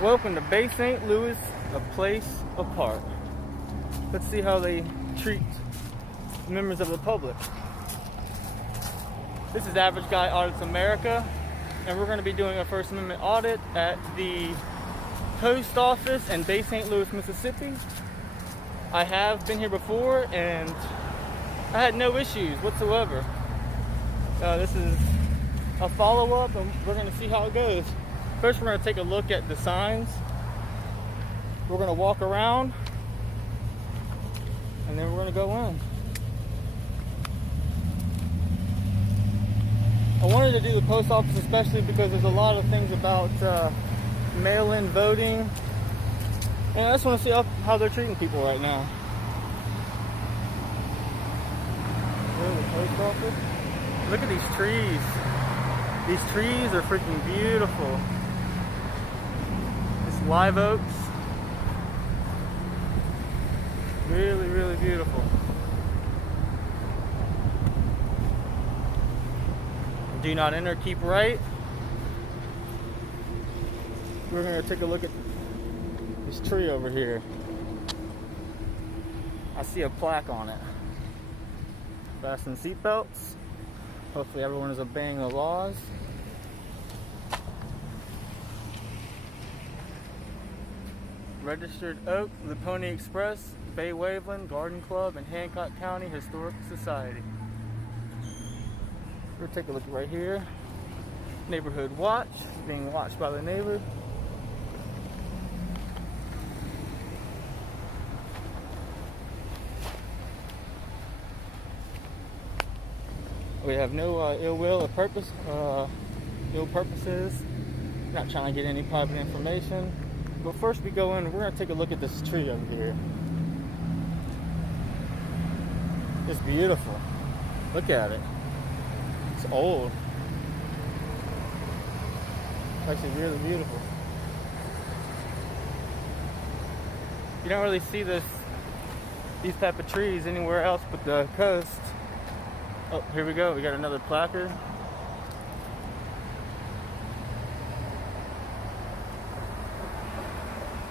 Welcome to Bay St. Louis, a place apart. Let's see how they treat members of the public. This is Average Guy Audits America, and we're going to be doing a First Amendment audit at the post office in Bay St. Louis, Mississippi. I have been here before, and I had no issues whatsoever. This is a follow-up, and we're going to see how it goes. First, we're going to take a look at the signs. We're going to walk around, and then we're going to go in. I wanted to do the post office especially because there's a lot of things about mail-in voting, and I just want to see how they're treating people right now. There's the post office. Look at these trees. These trees are freaking beautiful. It's live oaks. Really, really beautiful. Do not enter, keep right. We're going to take a look at this tree over here. I see a plaque on it. Fasten seatbelts. Hopefully everyone is obeying the laws. Registered Oak, the Pony Express, Bay Waveland, Garden Club, and Hancock County Historical Society. We'll take a look right here. Neighborhood watch, being watched by the neighbor. We have no ill will or ill purposes. Not trying to get any private information. But first we go in, we're going to take a look at this tree over here. It's beautiful. Look at it. It's old. It's actually really beautiful. You don't really see these type of trees anywhere else but the coast. Oh, here we go. We got another placard.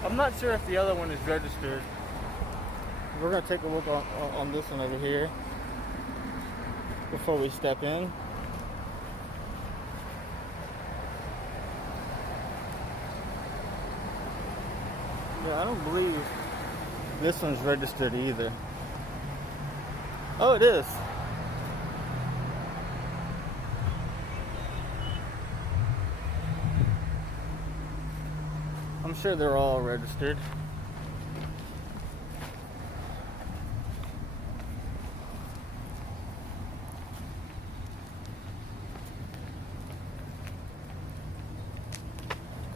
I'm not sure if the other one is registered. We're going to take a look on this one over here before we step in. Yeah, I don't believe this one's registered either. Oh, it is. I'm sure they're all registered.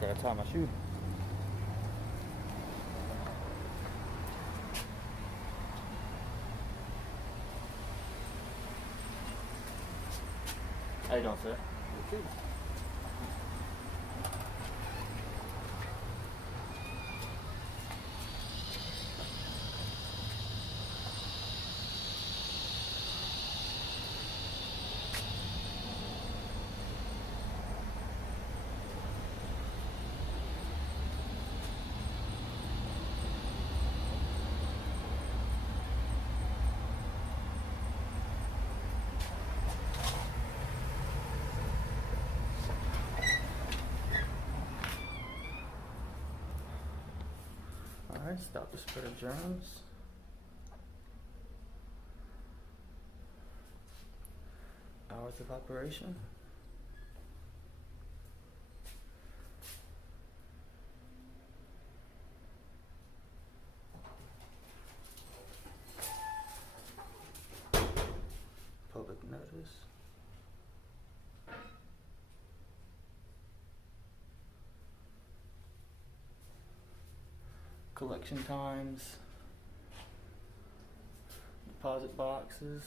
Gotta tie my shoe. How you doing, sir? Alright, stop the spread of germs. Hours of operation. Public notice. Collection times, deposit boxes.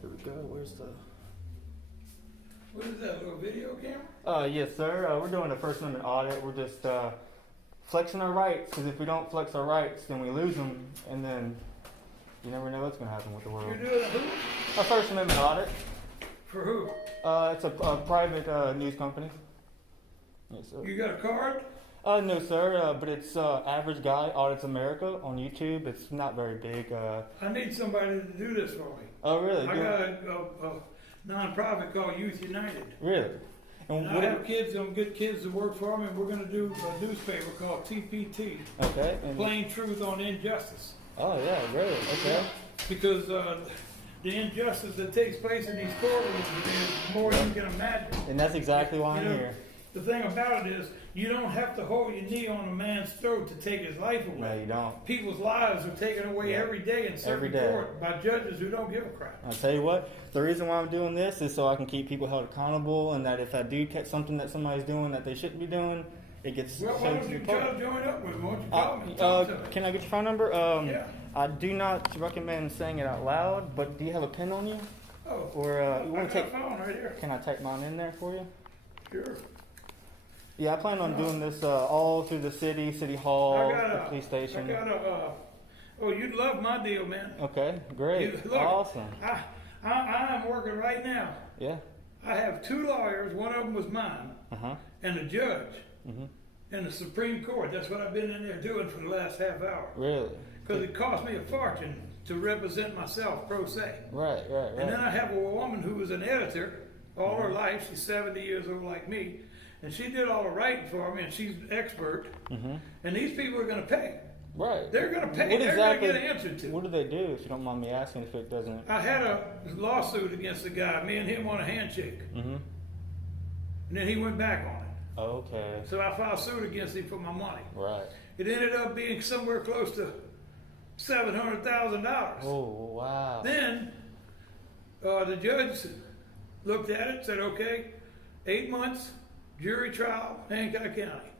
Here we go. Where's the? What is that, little video camera? Yes, sir. We're doing a First Amendment audit. We're just flexing our rights, because if we don't flex our rights, then we lose them, and then you never know what's going to happen with the world. You're doing a who? A First Amendment audit. For who? It's a private news company. Yes, sir. You got a card? No, sir, but it's Average Guy Audits America on YouTube. It's not very big. I need somebody to do this for me. Oh, really? I got a non-profit called Youth United. Really? And I have kids, good kids to work for me, and we're going to do a newspaper called TPT. Okay. Plain Truth on Injustice. Oh, yeah, really? Okay. Because the injustice that takes place in these courtrooms is more than you can imagine. And that's exactly why I'm here. The thing about it is, you don't have to hold your knee on a man's throat to take his life away. No, you don't. People's lives are taken away every day in circuit court by judges who don't give a crap. I'll tell you what, the reason why I'm doing this is so I can keep people held accountable, and that if I do catch something that somebody's doing that they shouldn't be doing, it gets well, why don't you try to join up with me? Why don't you call me? Can I get your phone number? Yeah. I do not recommend saying it out loud, but do you have a pen on you? Oh, or you want to take a phone right here. Can I type mine in there for you? Sure. Yeah, I plan on doing this all through the city hall, the police station. Oh, you'd love my deal, man. Okay, great. Look, awesome. I'm working right now. Yeah. I have 2 lawyers, one of them was mine, and a judge, in the Supreme Court. That's what I've been in there doing for the last half hour. Really? Because it cost me a fortune to represent myself pro se. Right. And then I have a woman who was an editor all her life. She's 70 years old like me. And she did all the writing for me, and she's expert. And these people are going to pay. Right. They're going to pay. They're going to get answered to. What do they do, if you don't mind me asking, if it doesn't? I had a lawsuit against the guy. Me and him on a handshake. And then he went back on it. Okay. So I filed suit against him for my money. Right. It ended up being somewhere close to $700,000. Oh, wow. Then the judge looked at it, said, okay, 8 months, jury trial, Hancock County.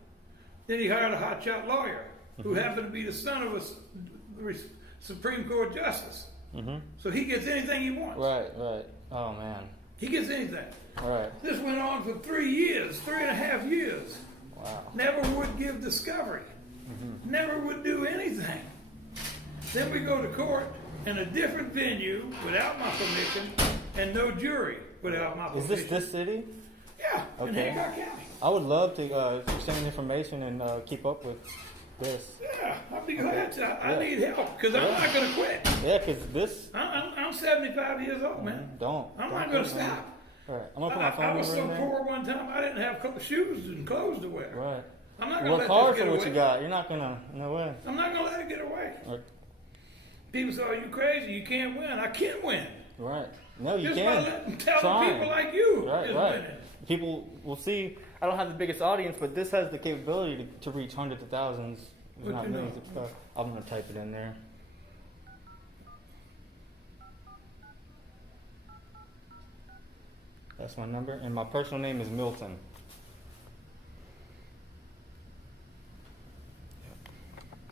Then he hired a hotshot lawyer who happened to be the son of a Supreme Court justice. So he gets anything he wants. Right. Oh, man. He gets anything. Right. This went on for 3 years, 3.5 years. Wow. Never would give discovery. Never would do anything. Then we go to court in a different venue without my permission and no jury without my permission. Is this city? Yeah, in Hancock County. I would love to send information and keep up with this. Yeah, I'd be glad to. I need help because I'm not going to quit. Yeah, because this... I'm 75 years old, man. I'm not going to stop. Right. I'm going to put my phone I was so in there. poor one time, I didn't have shoes and clothes to wear. Right. I'm not going to let work hard this get for what away. you got. You're not going to... No way. I'm not going to let it get away. Right. People say, "Are you crazy? You can't win." I can win. Right. No, you Just can. by letting telling people like you is winning. People will see. I don't have the biggest audience, but this has the capability to reach hundreds of thousands, if not millions of stuff. I'm going to type it in there. That's my number, and my personal name is Milton.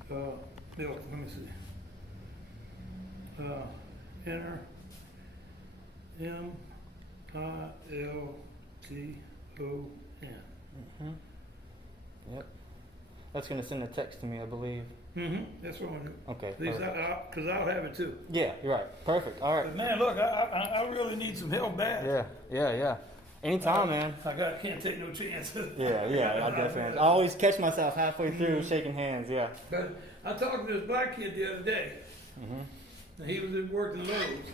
Bill, let me see. Enter MILTON. Yep. That's going to send a text to me, I believe. That's what I'm going to do. Okay. Because I'll have it too. Yeah, you're right. Perfect. All right. But man, look, I really need some help bad. Yeah. Anytime, man. Can't take no chances. Yeah, I definitely. I always catch myself halfway through shaking hands, yeah. But I talked to this black kid the other day. And he was working Lowe's.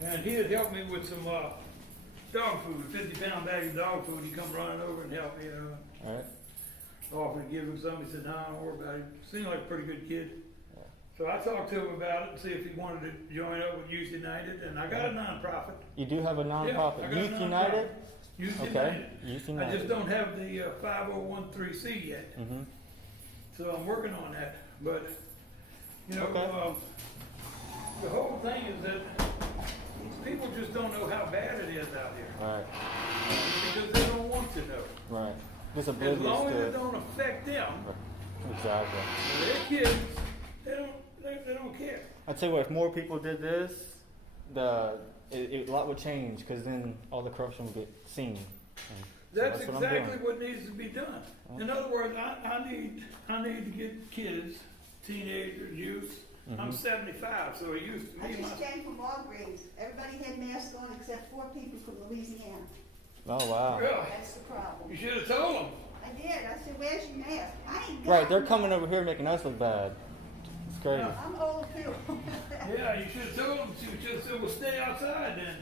And he had helped me with some dog food, 50-pound bag of dog food. He come running over and help me. All right. Offered to give him some. He said, "No, don't worry about it." Seemed like a pretty good kid. So I talked to him about it and see if he wanted to join up with Youth United. And I got a nonprofit. You do have a nonprofit. Yeah, Youth United? Youth United. Youth United. I just don't have the 5013C yet. So I'm working on that. But, you know, the whole thing is that people just don't know how bad it is out here. Right. Because they don't want to know. Right. Just as long as it don't affect them. Exactly. Their kids, they don't care. I'd say, if more people did this, a lot would change, because then all the corruption would get seen. That's exactly what needs to be done. In other words, I need to get kids, teenagers, youth, I'm 75, so it used to I be just came from Walgreens. Everybody had masks on except 4 people from Louisiana. Oh wow. Really? That's the problem. You should have told them. I did. I said, where's your mask? I ain't got Right, they're one. coming over here making us look bad. It's crazy. Yeah. I'm old too. Yeah, you should have told them. You should have said, well, stay outside then.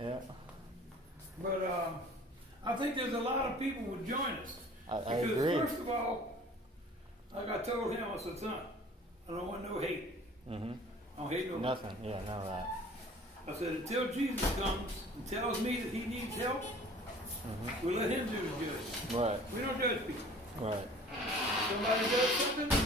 Yeah. But I think there's a lot of people would join us. I Because agree. first of all, like I told him, I said, son, I don't want no hate. Mm-hmm. I don't hate no Nothing. Yeah, none of that. I said, until Jesus comes and tells me that he needs help, we'll let him do the judging. Right. We don't judge people. Right. Somebody does something,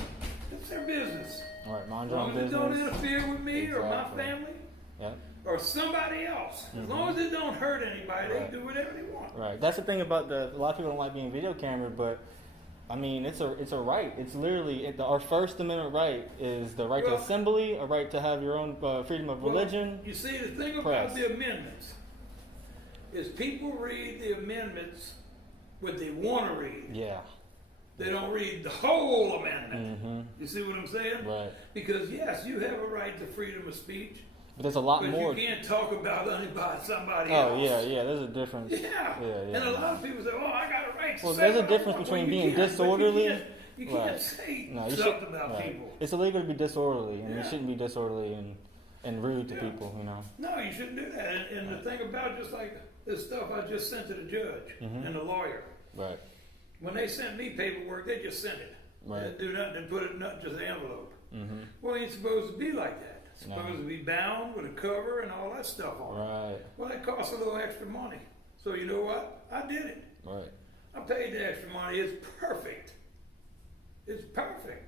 it's their business. Right. Mind As your long own as it don't business. interfere with me or my Exactly. family Yep. or somebody else. As long as it don't hurt anybody, Right. they do whatever they want. Right. That's the thing about a lot of people don't like being video cameraed, but I mean, it's a right. It's literally our First Amendment right is the right Well- to assembly, a right to have your own freedom of religion. Well, you see, the thing Press. about the amendments is people read the amendments what they want to read. Yeah. They don't read the whole amendment. Mm-hmm. You see what I'm saying? Right. Because yes, you have a right to freedom of speech, But there's a lot but more. you can't talk about somebody Oh else. yeah. There's a difference. Yeah. Yeah. And a lot of people say, "Oh, I got a right to Well, say there's a what I difference want." between Well, you being can't, but disorderly. You can't Right. say No, you something should, about right. people. It's illegal to be disorderly, and Yeah. you shouldn't be disorderly and rude to Yeah. people. You know. No, you shouldn't do that. And the thing about just like this stuff I just sent to the judge Mhm. and the lawyer. Right. When they sent me paperwork, they just sent it. Right. They didn't do nothing and put it in just an envelope. Mm-hmm. Well, it ain't supposed to be like that. It's No. supposed to be bound with a cover and all that stuff on it. Right. Well, that costs a little extra money. So you know what? I did it. Right. I paid the extra money. It's perfect. It's perfect.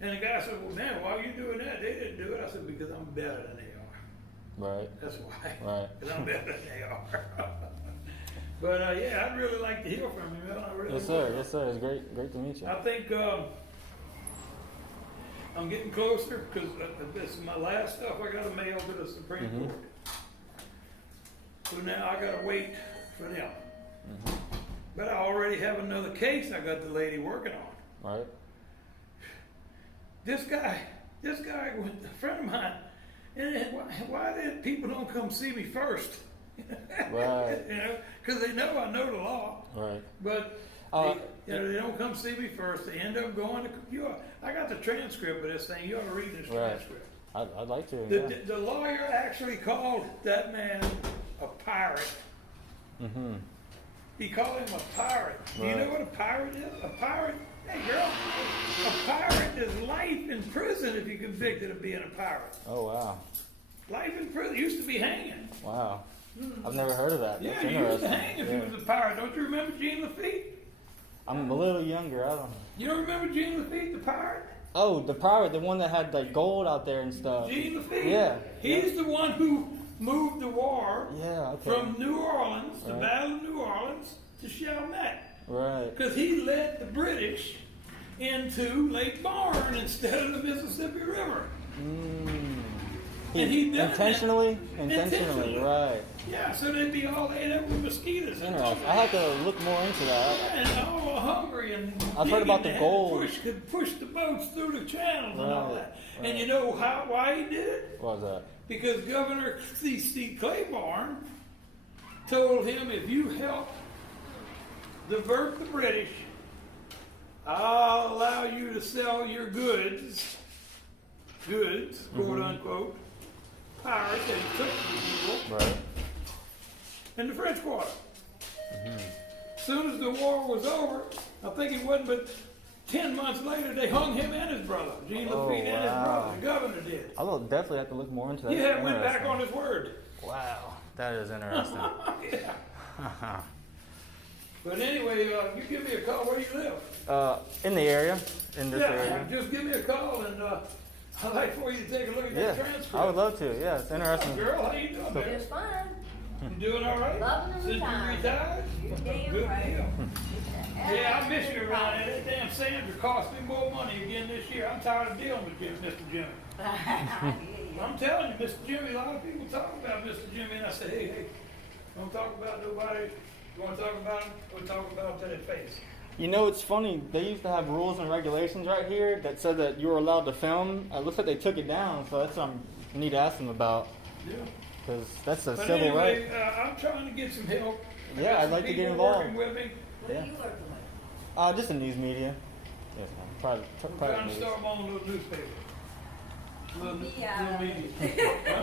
And the guy said, well, man, why are you doing that? They didn't do it. I said, because I'm better than they are. Right. That's why. Right. Because I'm better than they are. But yeah, I'd really like to hear from you, man. I really Yes, would. sir. Yes, sir. It's great to meet you. I think I'm getting closer because this is my last stuff I got to mail to the Supreme Mhm. Court. So now I got to wait for them. Mhm. But I already have another case I got the lady working on. Right. This guy was a friend of mine. And why did people don't come see me first? Right. You know, because they know I know the law. Right. But Uh, they don't come see me first. They end up going to I got the transcript of this thing. You ought to read this Right. transcript. I'd like to. The, Yeah. the lawyer actually called that man a pirate. Mm-hmm. He called him a pirate. Do you know Right. what a pirate is? A pirate, hey girl, a pirate is life in prison if you're convicted of being a pirate. Oh wow. Life in prison used to be hanging. Wow. I've never heard of that. Yeah, That's you used to interesting. hang if Yeah. you was a pirate. Don't you remember Gene Lafitte? I'm a little younger. I don't. You don't remember Gene Lafitte, the pirate? Oh, the pirate, the one that had like gold out there and stuff. Gene Lafitte. Yeah. He's the one who moved the war Yeah. Okay. from New Orleans, the Right. Battle of New Orleans, to Chalmette. Right. Because he led the British into Lake Barn instead of the Mississippi River. Mm. And he done intentionally. that. Intentionally. Right. Yeah, so they'd be all ate up with mosquitoes. and Interesting. I have to look more into that. And all hungry and I've heard about the digging. They had to gold. could push the boats through the channels and all Right, that. right. And you know why he did it? What was that? Because Governor C.C. Claiborne told him, if you help divert the British, I'll allow you to sell your goods, quote unquote, pirates that he took from people, Right. in the French Quarter. As soon as the war was over, I think it wasn't but 10 months later, they hung him and his brother, Gene Oh, Lafitte and his wow. brother, the governor did. I will definitely have to look more into that. He had went back Interesting. on his word. Wow, that is interesting. Yeah. But anyway, you give me a call where you live. In the area, in this Yeah, area. just give me a call and I'd like for you to take a look at Yeah, that transcript. I would love to. Yeah, it's interesting. Girl, how you doing, man? It's fun. You doing all right? Loving and Since you retired. retired? You're damn Good right. deal. Yeah, I miss you around here. That damn Sandra cost me more money again this year. I'm tired of dealing with Mr. Jimmy. I'm telling you, Mr. Jimmy, a lot of people talk about Mr. Jimmy, and I say, hey, don't talk about nobody. You want to talk about him? We'll talk about him to their face. You know, it's funny. They used to have rules and regulations right here that said that you were allowed to film. It looks like they took it down, so that's something I need to ask them about. Yeah. Because that's a But civil anyway, right. I'm trying to get some help. I Yeah, got I'd some like to get people involved. working with me. What Yeah. are you working with? Just the news media. Yes, ma'am. Private I'm trying to news. start my own little newspaper. Little media.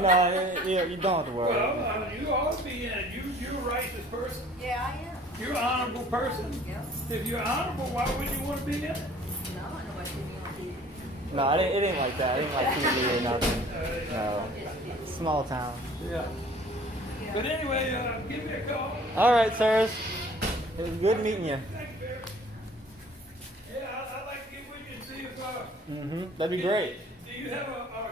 No, you don't have to worry. Well, you ought to be in it. You're a righteous person. Yeah, I am. You're an honorable person. Yep. If you're honorable, why would you want to be in it? No, I know what you mean on TV. No, it ain't like that. I didn't like TV or nothing. No. Small town. Yeah. But anyway, give me a call. All right, sirs. It was good meeting you. Thank you, Barry. Yeah, I'd like to get with you and see if. That'd be great. Do you have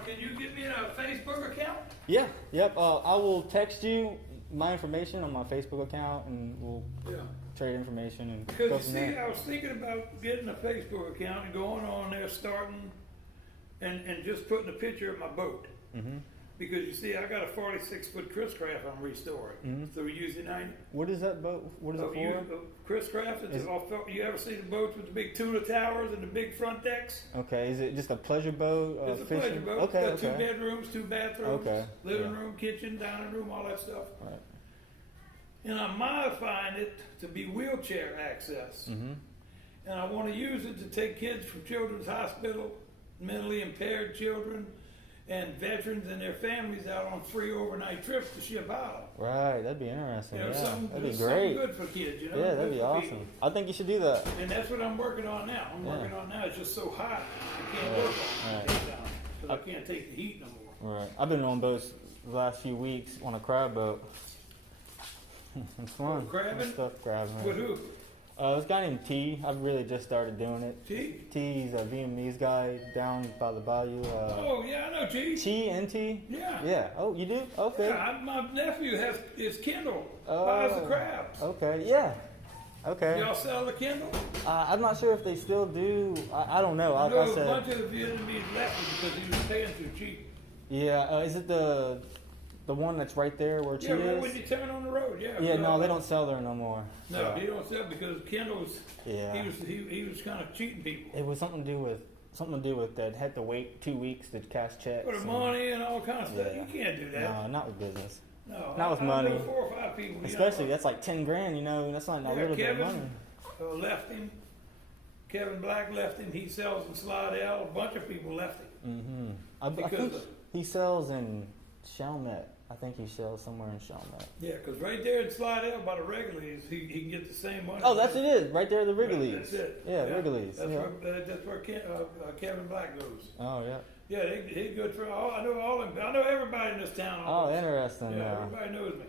can you get me in a Facebook account? Yeah. Yep. I will text you my information on my Facebook account, and we'll Yeah. trade information and go Because from you see, there. I was thinking about getting a Facebook account and going on there, starting, and just putting a picture of my boat. Mm-hmm. Because you see, I got a 46-foot Chris Craft I'm restoring through UZ90. What is that boat? What is it for? Chris Craft, you ever see the boats with the big tuna towers and the big front decks? Okay. Is it just a pleasure boat? It's a fishing? pleasure boat. Okay. It's got Okay. 2 bedrooms, 2 bathrooms, Okay, living yeah. room, kitchen, dining room, all that stuff. Right. And I'm modifying it to be wheelchair access. Mm-hmm. And I want to use it to take kids from Children's Hospital, mentally impaired children, and veterans and their families out on free overnight trips to Ship Island. Right. That'd be interesting. You know, Yeah. something, That'd be something great. good for kids, you know? Yeah, that'd good be for awesome. people. I think you should do that. And that's what I'm working on now. I'm working on now. It's just so hot, I can't Right, work on it. right. Because I can't take the heat no more. Right. I've been on boats the last few weeks on a crab boat. It's fun. Crabbing? Fun stuff, crabbing. With who? This guy named T. I've really just started doing it. T? T's a Vietnamese guy down by the bayou. Oh, yeah, I know T. T and T? Yeah. Yeah. Oh, you do? Okay. Yeah, my nephew has his Kindle, Oh. buys the crabs. Okay. Yeah. Okay. Y'all sell the Kindle? I'm not sure if they still do. I don't know. I Like know I a said. bunch of the Vietnamese left it because he was paying too cheap. Yeah. Is it the one that's right there where T Yeah, right is? when you turn on the road, yeah. Yeah. No, they don't sell there no more. No, So, he don't sell because Kindle's. Yeah. He was kind of cheating people. It was something to do with that. Had to wait 2 weeks to cash checks. For the and- money and all kinds of stuff. Yeah. You can't do that. No, not with business. No, not with I money. know 4 or 5 people. Especially that's like 10 grand. You know, that's not a Yeah, little bit of Kevin money. left him. Kevin Black left him. He sells in Slidell. A bunch of people left him. I Because think of- he sells in Chalmette. I think he sells somewhere in Chalmette. Yeah, because right there in Slidell by the Wrigley's, he can get the same money. Oh, that's it is right there, the Wrigley's. That's it. Yeah, Wrigley's. That's Yeah. where Kevin Black goes. Oh yeah. Yeah, he's good for all. I know all of them. I know everybody in this town. Oh, almost. interesting. Yeah, everybody knows me.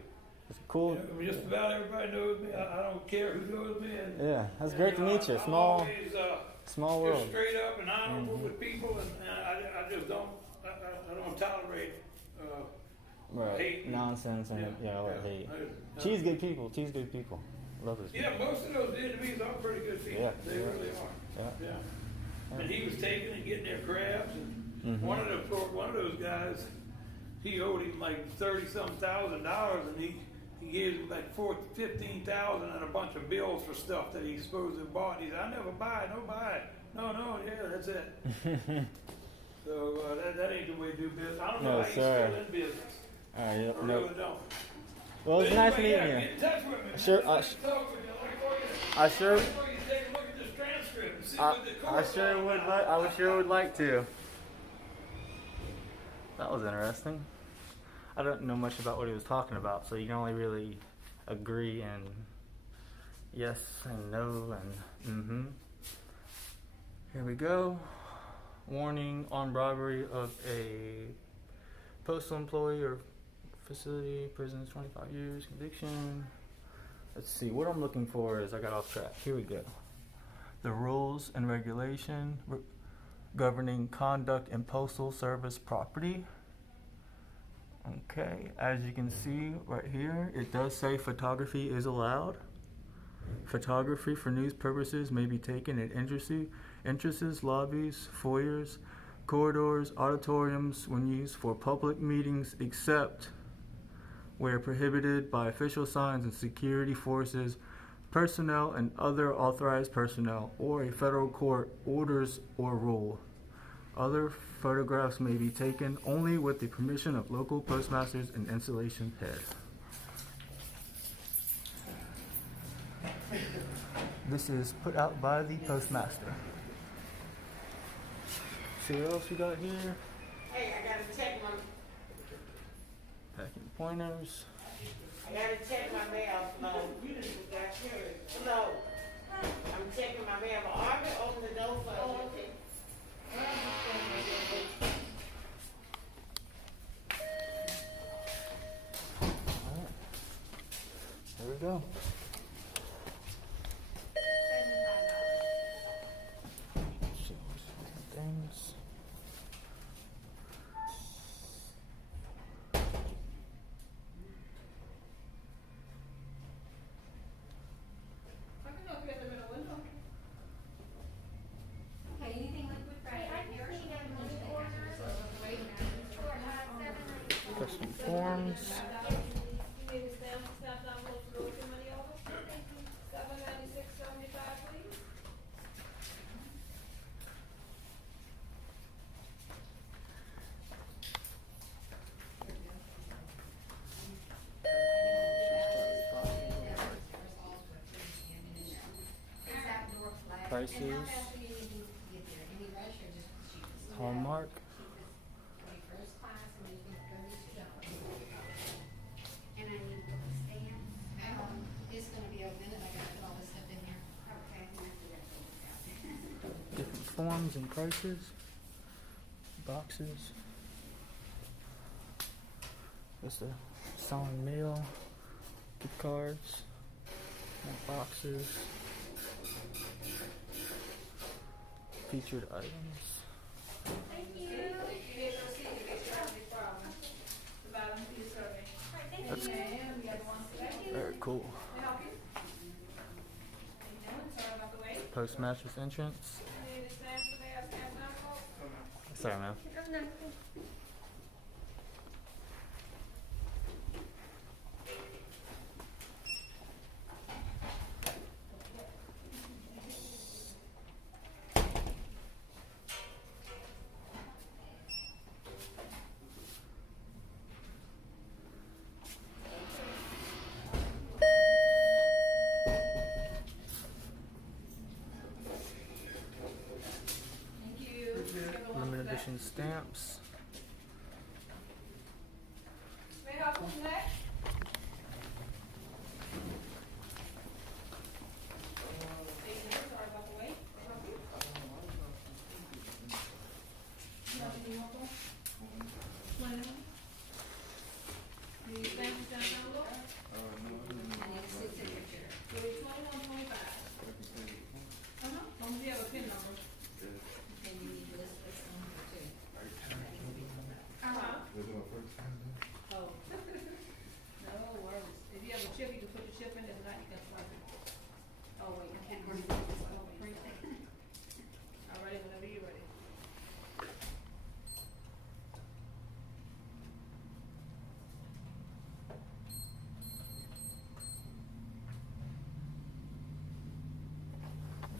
It's cool. You know, just about everybody knows me. I don't care who knows me. And, Yeah, that's great to meet you. I'm Small always, world. just straight up and honorable with people, and I just don't. I don't tolerate. Right. hate. Nonsense and all that yeah. hate. She's good people. She's good people. Love those Yeah, people. most of those Vietnamese are pretty good people. Yeah, They yeah. really are. Yeah. Yeah. And he was taking and getting their crabs, and one of those guys, he owed him like $30-some thousand, and he gave him like $15,000 and a bunch of bills for stuff that he supposedly bought. He said, "I never buy it, no buy it." No, yeah, that's it. So that ain't the way to do business. I don't know No, how he's sir. still in business. All right. I Yep, really nope. don't. Well, it's But nice anyway, meeting yeah, you. get in touch with me. Sure, Man. I Let's talk with you. I sure. Before you take a look at this transcript and see what the I court's sure all would. about. I sure would like to. That was interesting. I don't know much about what he was talking about, so you can only really agree and yes and no and Here we go. Warning: armed robbery of a postal employee or facility, prisons 25 years, conviction. Let's see, what I'm looking for is I got off track. Here we go. The rules and regulation governing conduct in postal service property. Okay, as you can see right here, it does say photography is allowed. Photography for news purposes may be taken at entrances, lobbies, foyers, corridors, auditoriums when used for public meetings, except where prohibited by official signs and security forces personnel and other authorized personnel, or a federal court orders or rule. Other photographs may be taken only with the permission of local postmasters and installation head. This is put out by the postmaster. See what else we got here? Hey, I gotta check my, Packing pointers. I gotta check my mail, Flo. You just got yours. Flo, I'm checking my mail, but Arthur opened the door for me. Alright. There we go. So, some things. Okay, anything liquid fresh? Custom forms. Prices. Hallmark. And I need to stand. It's gonna be a minute, I gotta put all this stuff in here. Okay, I'm gonna do that. Different forms and prices. Boxes. That's the selling mail. Gift cards. More boxes. Featured items. That's very cool. Postmaster's entrance. Sorry, man. Limited edition stamps.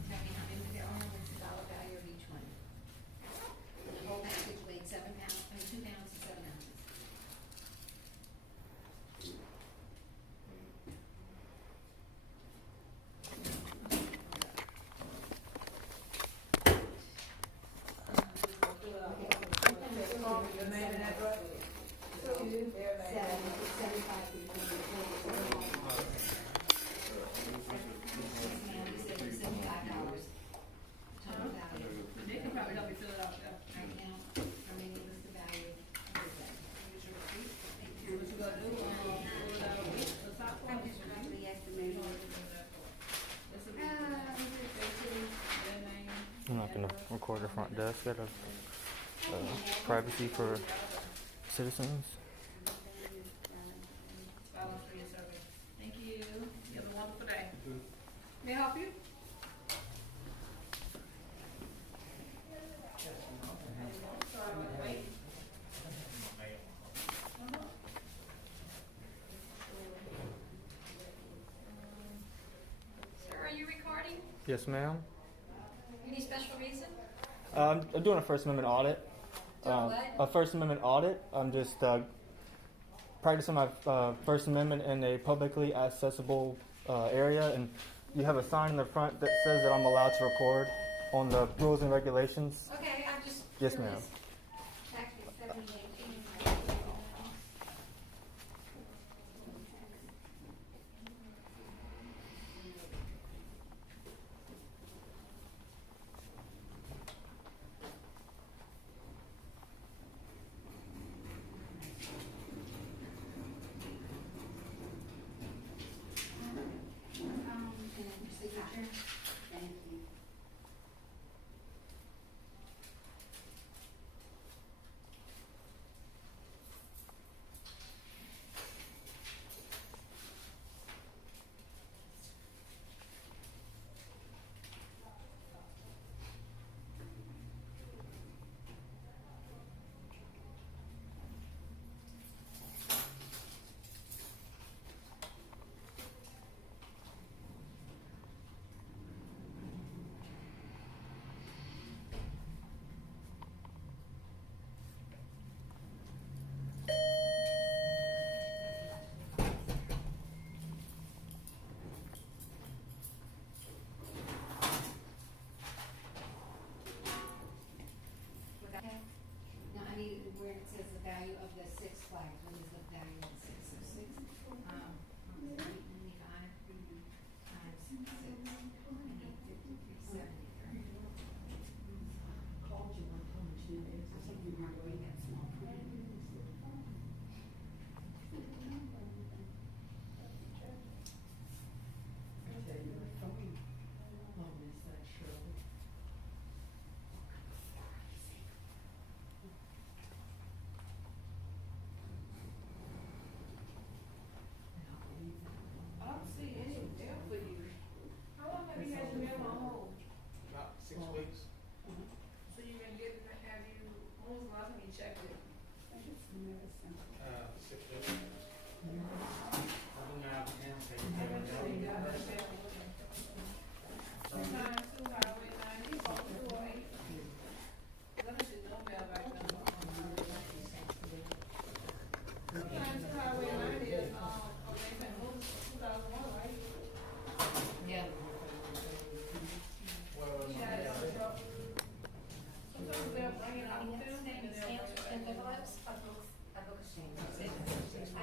Tell me how many there are, and what's the dollar value of each one. The whole package weighed 2 pounds and 7 ounces. I'm not gonna record the front desk out of privacy for citizens. Thank you. You have a wonderful day. May I help you? Yes, ma'am. Any special reason? I'm doing a First Amendment audit. Doing what? A First Amendment audit. I'm just practicing my First Amendment in a publicly accessible area, and you have a sign in the front that says that I'm allowed to record on the rules and regulations. Okay, I'm just Yes, curious. ma'am. Back to 78. And then your signature. Thank you. Okay. Now I need where it says the value of the Six Flags. What is the value of the Six? 895 times 6. I need 53.73. Called you one time, she didn't answer, so you might bring that small print. I tell you, the phone, oh, miss that Shirley. I don't see any mail for you. How long have you had your mail on hold? About 6 weeks. So you been getting, have you, when was the last time you checked it? Uh, 6 weeks. I've been out of town taking care of it. Sometimes two highway 90, phone 208. Let me see, no mail back then. Sometimes two highway 90 is, they sent those 2001, right? Yeah. Yeah, sometimes they'll bring it out of them and they'll bring it back. Envelopes? I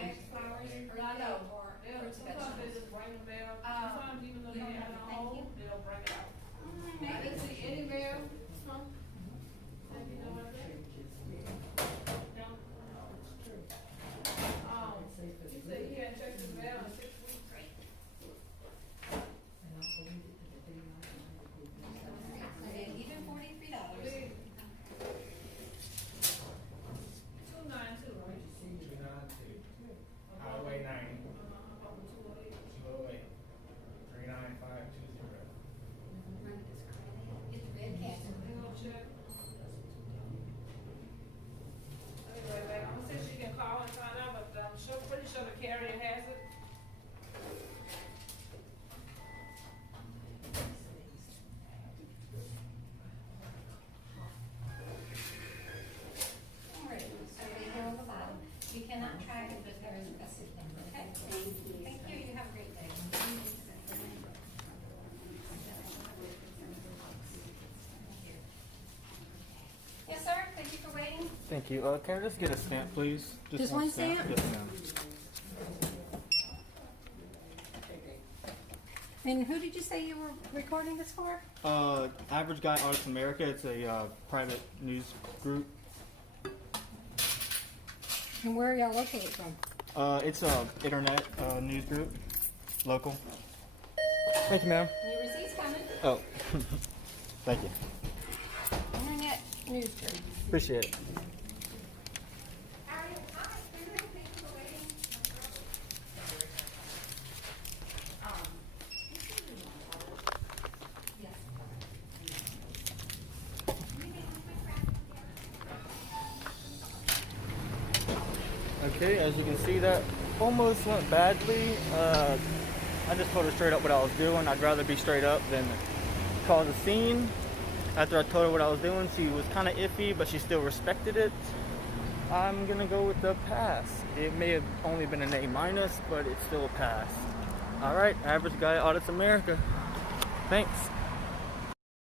have flowers, No, or they'll, fruits, sometimes they vegetables. just bring the mail, sometimes even though they have it on hold, they'll bring it out. I didn't see any mail from, have you know what I'm saying? No. He said he hadn't checked his mail in 6 weeks. Okay, even $43. Big. 292, right? 292. Highway 90. Over 208. 208. 39520. Get the red cat. They gonna check. Anyway, babe, I'm gonna see if she can call and find out, but I'm sure, pretty sure the carrier has it. Alright, so right here on the bottom, you cannot track it, but there is a SIP number, okay? Thank you. Thank you, you have a great day. Yes, sir, thank you for waiting. Thank you. Can I just get a stamp, please? Just one stamp? Yes, ma'am. And who did you say you were recording this for? Average Guy Audits America. It's a private news group. And where are y'all located from? It's a internet news group, local. Thank you, ma'am. Your receipt's coming. Oh, thank you. Internet news group. Appreciate it. Okay, as you can see, that almost went badly. I just told her straight up what I was doing. I'd rather be straight up than cause a scene. After I told her what I was doing, she was kind of iffy, but she still respected it. I'm gonna go with the pass. It may have only been an A-, but it's still a pass. All right, average guy audits America. Thanks.